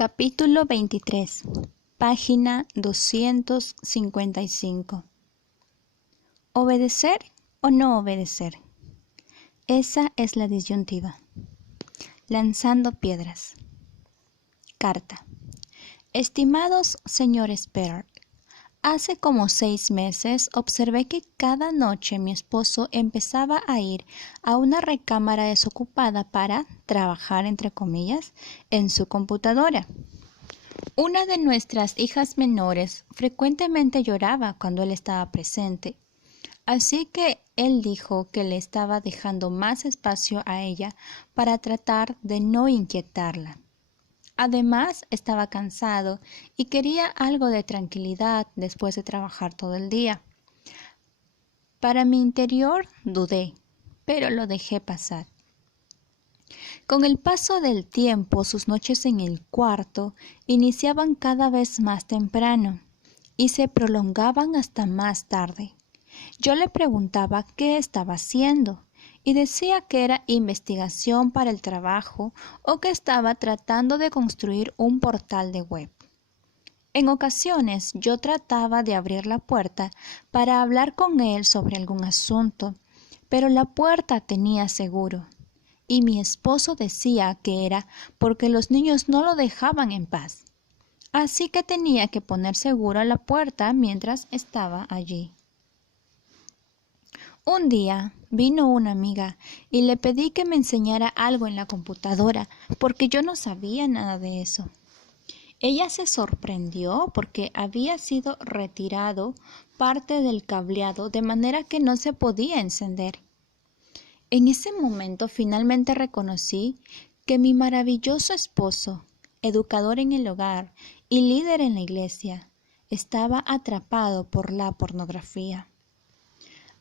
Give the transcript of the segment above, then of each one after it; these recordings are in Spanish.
Capítulo 23, página 255. ¿Obedecer o no obedecer? Esa es la disyuntiva. Lanzando piedras. Carta. Estimados señores Pearl, hace como 6 meses observé que cada noche mi esposo empezaba a ir a una recámara desocupada para trabajar, entre comillas, en su computadora. Una de nuestras hijas menores frecuentemente lloraba cuando él estaba presente, así que él dijo que le estaba dejando más espacio a ella para tratar de no inquietarla. Además, estaba cansado y quería algo de tranquilidad después de trabajar todo el día. Para mi interior dudé, pero lo dejé pasar. Con el paso del tiempo, sus noches en el cuarto iniciaban cada vez más temprano y se prolongaban hasta más tarde. Yo le preguntaba qué estaba haciendo y decía que era investigación para el trabajo o que estaba tratando de construir un portal de web. En ocasiones yo trataba de abrir la puerta para hablar con él sobre algún asunto, pero la puerta tenía seguro. Y mi esposo decía que era porque los niños no lo dejaban en paz. Así que tenía que poner seguro la puerta mientras estaba allí. Un día vino una amiga y le pedí que me enseñara algo en la computadora porque yo no sabía nada de eso. Ella se sorprendió porque había sido retirado parte del cableado de manera que no se podía encender. En ese momento finalmente reconocí que mi maravilloso esposo, educador en el hogar y líder en la iglesia, estaba atrapado por la pornografía.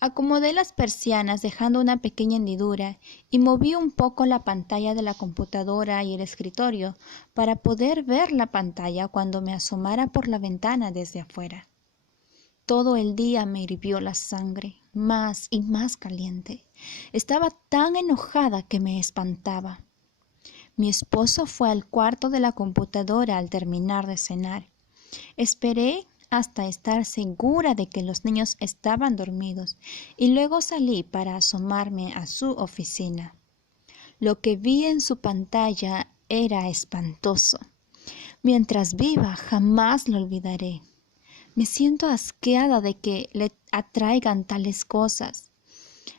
Acomodé las persianas dejando una pequeña hendidura y moví un poco la pantalla de la computadora y el escritorio para poder ver la pantalla cuando me asomara por la ventana desde afuera. Todo el día me hirvió la sangre, más y más caliente. Estaba tan enojada que me espantaba. Mi esposo fue al cuarto de la computadora al terminar de cenar. Esperé hasta estar segura de que los niños estaban dormidos y luego salí para asomarme a su oficina. Lo que vi en su pantalla era espantoso. Mientras viva, jamás lo olvidaré. Me siento asqueada de que le atraigan tales cosas.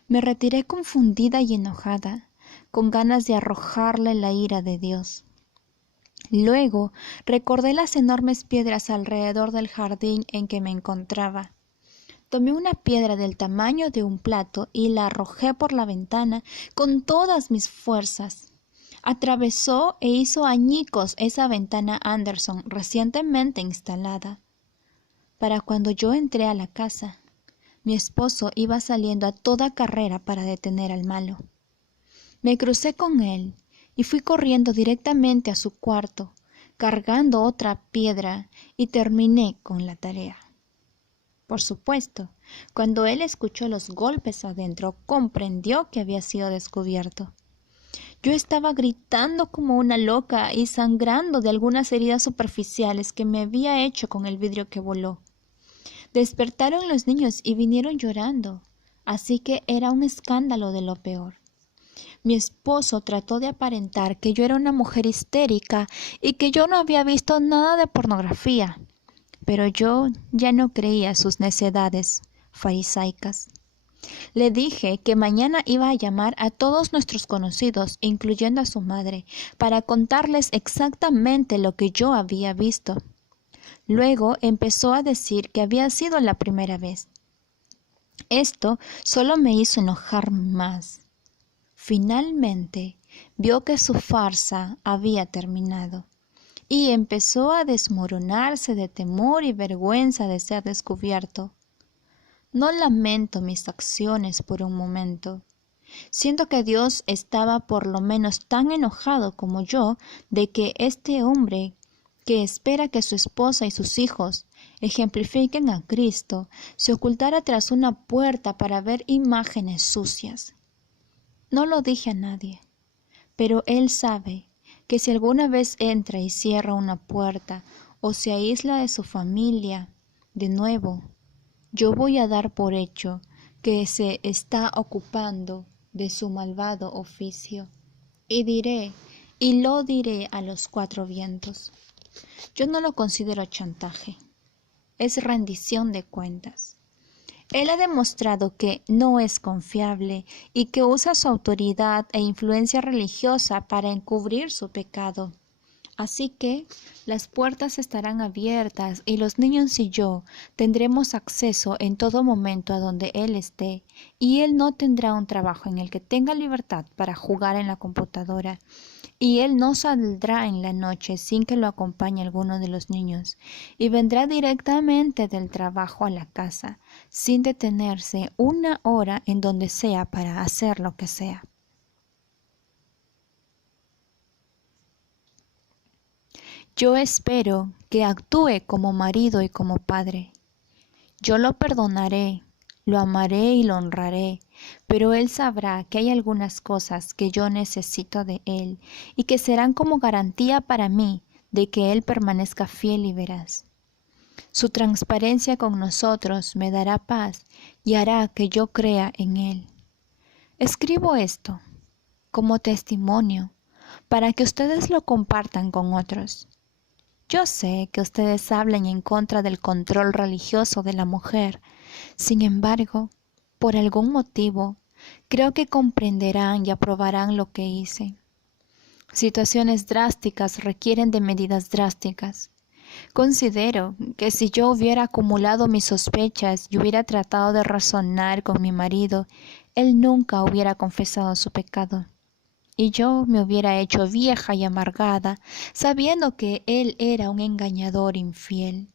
Me retiré confundida y enojada, con ganas de arrojarle la ira de Dios. Luego recordé las enormes piedras alrededor del jardín en que me encontraba. Tomé una piedra del tamaño de un plato y la arrojé por la ventana con todas mis fuerzas. Atravesó e hizo añicos esa ventana Anderson recientemente instalada. Para cuando yo entré a la casa, mi esposo iba saliendo a toda carrera para detener al malo. Me crucé con él y fui corriendo directamente a su cuarto, cargando otra piedra y terminé con la tarea. Por supuesto, cuando él escuchó los golpes adentro, comprendió que había sido descubierto. Yo estaba gritando como una loca y sangrando de algunas heridas superficiales que me había hecho con el vidrio que voló. Despertaron los niños y vinieron llorando, así que era un escándalo de lo peor. Mi esposo trató de aparentar que yo era una mujer histérica y que yo no había visto nada de pornografía, pero yo ya no creía sus necedades farisaicas. Le dije que mañana iba a llamar a todos nuestros conocidos, incluyendo a su madre, para contarles exactamente lo que yo había visto. Luego empezó a decir que había sido la primera vez. Esto solo me hizo enojar más. Finalmente vio que su farsa había terminado y empezó a desmoronarse de temor y vergüenza de ser descubierto. No lamento mis acciones por un momento. Siento que Dios estaba por lo menos tan enojado como yo de que este hombre que espera que su esposa y sus hijos ejemplifiquen a Cristo, se ocultara tras una puerta para ver imágenes sucias. No lo dije a nadie, pero él sabe que si alguna vez entra y cierra una puerta o se aísla de su familia, de nuevo, yo voy a dar por hecho que se está ocupando de su malvado oficio, y lo diré a los cuatro vientos. Yo no lo considero chantaje, es rendición de cuentas. Él ha demostrado que no es confiable y que usa su autoridad e influencia religiosa para encubrir su pecado. Así que las puertas estarán abiertas y los niños y yo tendremos acceso en todo momento a donde Él esté, y Él no tendrá un trabajo en el que tenga libertad para jugar en la computadora, y Él no saldrá en la noche sin que lo acompañe alguno de los niños, y vendrá directamente del trabajo a la casa, sin detenerse una hora en donde sea para hacer lo que sea. Yo espero que actúe como marido y como padre. Yo lo perdonaré, lo amaré y lo honraré, pero él sabrá que hay algunas cosas que yo necesito de él y que serán como garantía para mí de que él permanezca fiel y veraz. Su transparencia con nosotros me dará paz y hará que yo crea en él. Escribo esto como testimonio para que ustedes lo compartan con otros. Yo sé que ustedes hablan en contra del control religioso de la mujer. Sin embargo, por algún motivo, creo que comprenderán y aprobarán lo que hice. Situaciones drásticas requieren de medidas drásticas. Considero que si yo hubiera acumulado mis sospechas y hubiera tratado de razonar con mi marido, él nunca hubiera confesado su pecado. Y yo me hubiera hecho vieja y amargada, sabiendo que él era un engañador infiel.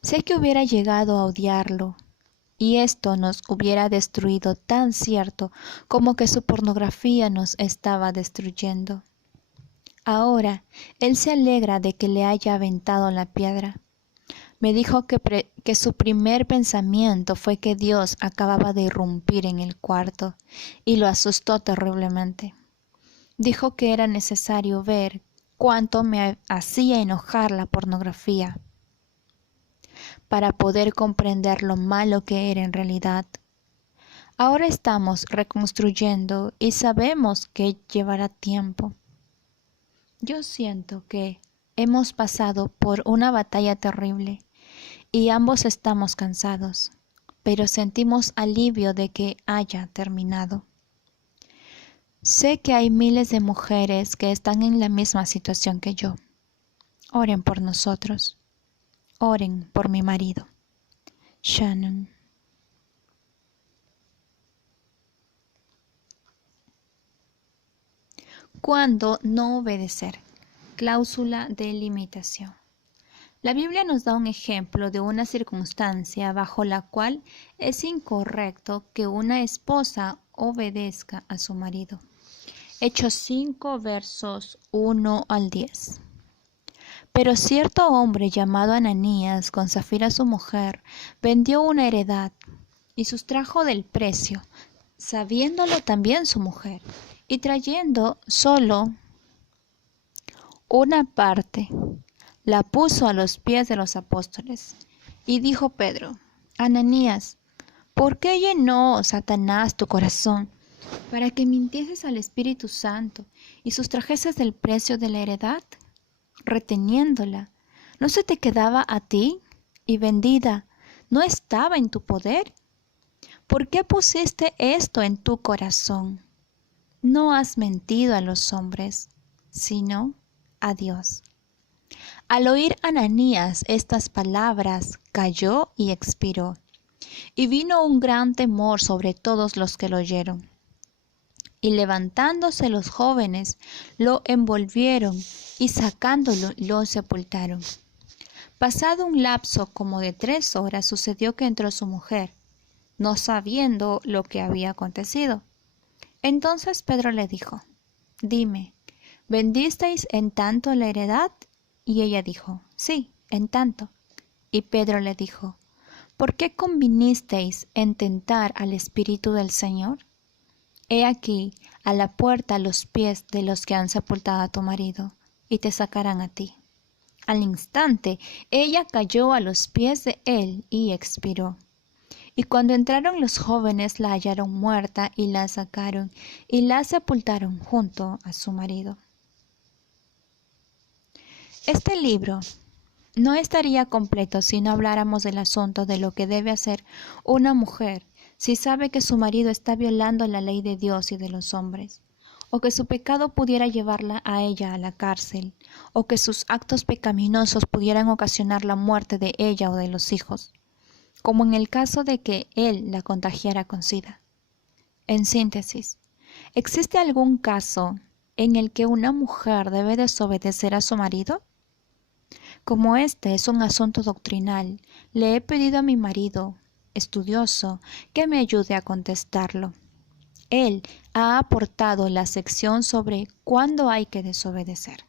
Sé que hubiera llegado a odiarlo, y esto nos hubiera destruido tan cierto como que su pornografía nos estaba destruyendo. Ahora, él se alegra de que le haya aventado la piedra. Me dijo que su primer pensamiento fue que Dios acababa de irrumpir en el cuarto, y lo asustó terriblemente. Dijo que era necesario ver cuánto me hacía enojar la pornografía para poder comprender lo malo que era en realidad. Ahora estamos reconstruyendo y sabemos que llevará tiempo. Yo siento que hemos pasado por una batalla terrible y ambos estamos cansados, pero sentimos alivio de que haya terminado. Sé que hay miles de mujeres que están en la misma situación que yo. Oren por nosotros. Oren por mi marido. Shannon. ¿Cuándo no obedecer? Cláusula de limitación. La Biblia nos da un ejemplo de una circunstancia bajo la cual es incorrecto que una esposa obedezca a su marido. Hechos 5, versos 1 al 10. Pero cierto hombre llamado Ananías, con Zafira su mujer, vendió una heredad y sustrajo del precio, sabiéndolo también su mujer, y trayendo solo una parte, la puso a los pies de los apóstoles. Y dijo Pedro: Ananías, ¿por qué llenó Satanás tu corazón para que mintieses al Espíritu Santo y sustrajeses del precio de la heredad, reteniéndola? ¿No se te quedaba a ti? Y vendida, ¿no estaba en tu poder? ¿Por qué pusiste esto en tu corazón? No has mentido a los hombres, sino a Dios. Al oír Ananías estas palabras, cayó y expiró, y vino un gran temor sobre todos los que lo oyeron. Y levantándose los jóvenes, lo envolvieron, y sacándolo, lo sepultaron. Pasado un lapso como de 3 horas, sucedió que entró su mujer, no sabiendo lo que había acontecido. Entonces Pedro le dijo: Dime, ¿vendisteis en tanto la heredad? Y ella dijo: Sí, en tanto. Y Pedro le dijo: ¿Por qué convinisteis en tentar al Espíritu del Señor? He aquí a la puerta los pies de los que han sepultado a tu marido, y te sacarán a ti. Al instante ella cayó a los pies de él y expiró. Y cuando entraron los jóvenes la hallaron muerta y la sacaron y la sepultaron junto a su marido. Este libro no estaría completo si no habláramos del asunto de lo que debe hacer una mujer si sabe que su marido está violando la ley de Dios y de los hombres, o que su pecado pudiera llevarla a ella a la cárcel, o que sus actos pecaminosos pudieran ocasionar la muerte de ella o de los hijos, como en el caso de que él la contagiara con SIDA. En síntesis, ¿existe algún caso en el que una mujer debe desobedecer a su marido? Como este es un asunto doctrinal, le he pedido a mi marido, estudioso, que me ayude a contestarlo. Él ha aportado la sección sobre cuándo hay que desobedecer.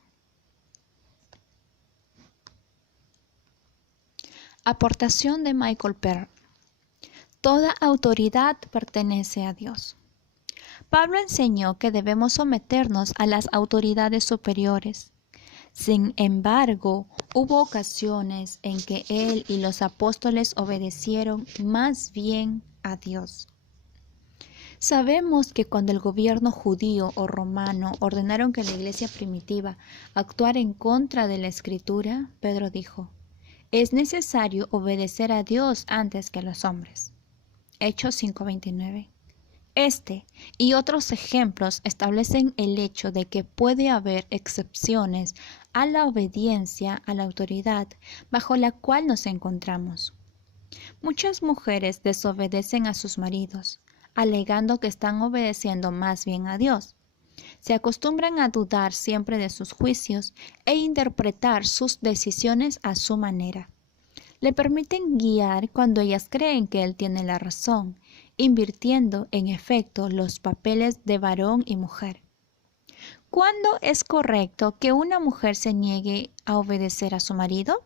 Aportación de Michael Perry. Toda autoridad pertenece a Dios. Pablo enseñó que debemos someternos a las autoridades superiores. Sin embargo, hubo ocasiones en que él y los apóstoles obedecieron más bien a Dios. Sabemos que cuando el gobierno judío o romano ordenaron que la iglesia primitiva actuara en contra de la Escritura, Pedro dijo: es necesario obedecer a Dios antes que a los hombres. Hechos 5:29. Este y otros ejemplos establecen el hecho de que puede haber excepciones a la obediencia a la autoridad bajo la cual nos encontramos. Muchas mujeres desobedecen a sus maridos, alegando que están obedeciendo más bien a Dios. Se acostumbran a dudar siempre de sus juicios e interpretar sus decisiones a su manera. Le permiten guiar cuando ellas creen que él tiene la razón, invirtiendo en efecto los papeles de varón y mujer. ¿Cuándo es correcto que una mujer se niegue a obedecer a su marido?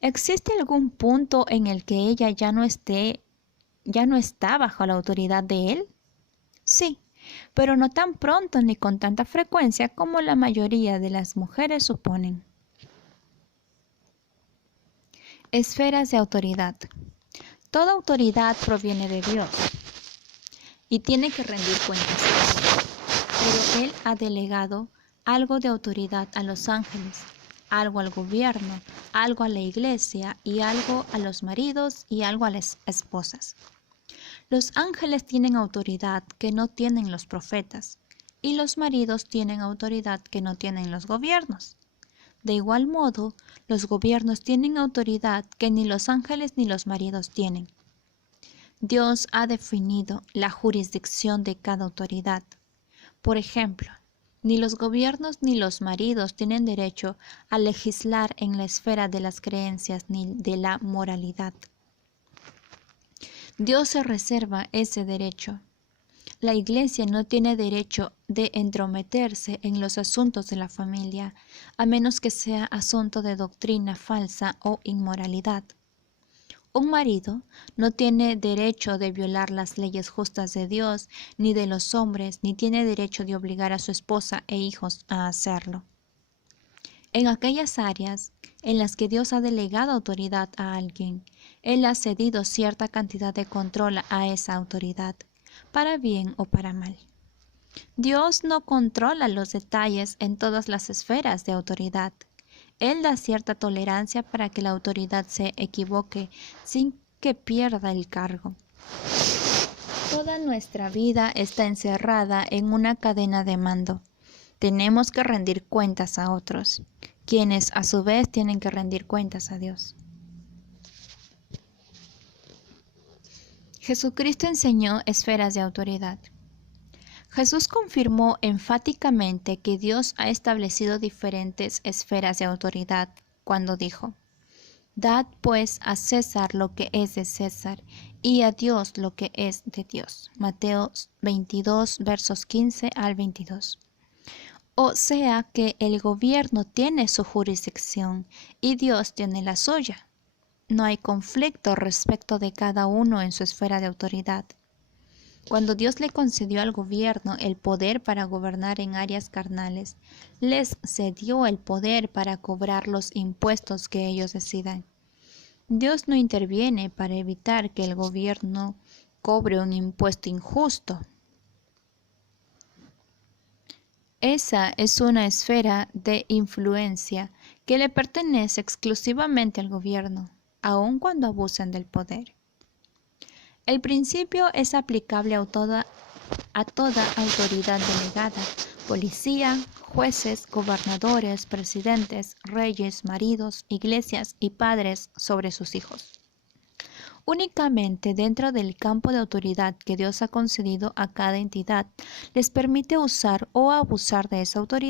¿Existe algún punto en el que ella ya no está bajo la autoridad de él? Sí, pero no tan pronto ni con tanta frecuencia como la mayoría de las mujeres suponen. Esferas de autoridad. Toda autoridad proviene de Dios y tiene que rendir cuentas. Pero Él ha delegado algo de autoridad a los ángeles, algo al gobierno, algo a la iglesia y algo a los maridos y algo a las esposas. Los ángeles tienen autoridad que no tienen los profetas y los maridos tienen autoridad que no tienen los gobiernos. De igual modo, los gobiernos tienen autoridad que ni los ángeles ni los maridos tienen. Dios ha definido la jurisdicción de cada autoridad. Por ejemplo, ni los gobiernos ni los maridos tienen derecho a legislar en la esfera de las creencias ni de la moralidad. Dios se reserva ese derecho. La Iglesia no tiene derecho de entrometerse en los asuntos de la familia, a menos que sea asunto de doctrina falsa o inmoralidad. Un marido no tiene derecho de violar las leyes justas de Dios ni de los hombres, ni tiene derecho de obligar a su esposa e hijos a hacerlo. En aquellas áreas en las que Dios ha delegado autoridad a alguien, Él ha cedido cierta cantidad de control a esa autoridad, para bien o para mal. Dios no controla los detalles en todas las esferas de autoridad. Él da cierta tolerancia para que la autoridad se equivoque sin que pierda el cargo. Toda nuestra vida está encerrada en una cadena de mando. Tenemos que rendir cuentas a otros, quienes a su vez tienen que rendir cuentas a Dios. Jesucristo enseñó esferas de autoridad. Jesús confirmó enfáticamente que Dios ha establecido diferentes esferas de autoridad cuando dijo: «Dad pues a César lo que es de César y a Dios lo que es de Dios». Mateo 22, versos 15 al 22. O sea que el gobierno tiene su jurisdicción y Dios tiene la suya. No hay conflicto respecto de cada uno en su esfera de autoridad. Cuando Dios le concedió al gobierno el poder para gobernar en áreas carnales, les cedió el poder para cobrar los impuestos que ellos decidan. Dios no interviene para evitar que el gobierno cobre un impuesto injusto. Esa es una esfera de influencia que le pertenece exclusivamente al gobierno, aun cuando abusen del poder. El principio es aplicable a toda autoridad delegada: policía, jueces, gobernadores, presidentes, reyes, maridos, iglesias y padres sobre sus hijos. Únicamente dentro del campo de autoridad que Dios ha concedido a cada entidad, les permite usar o abusar de esa autoridad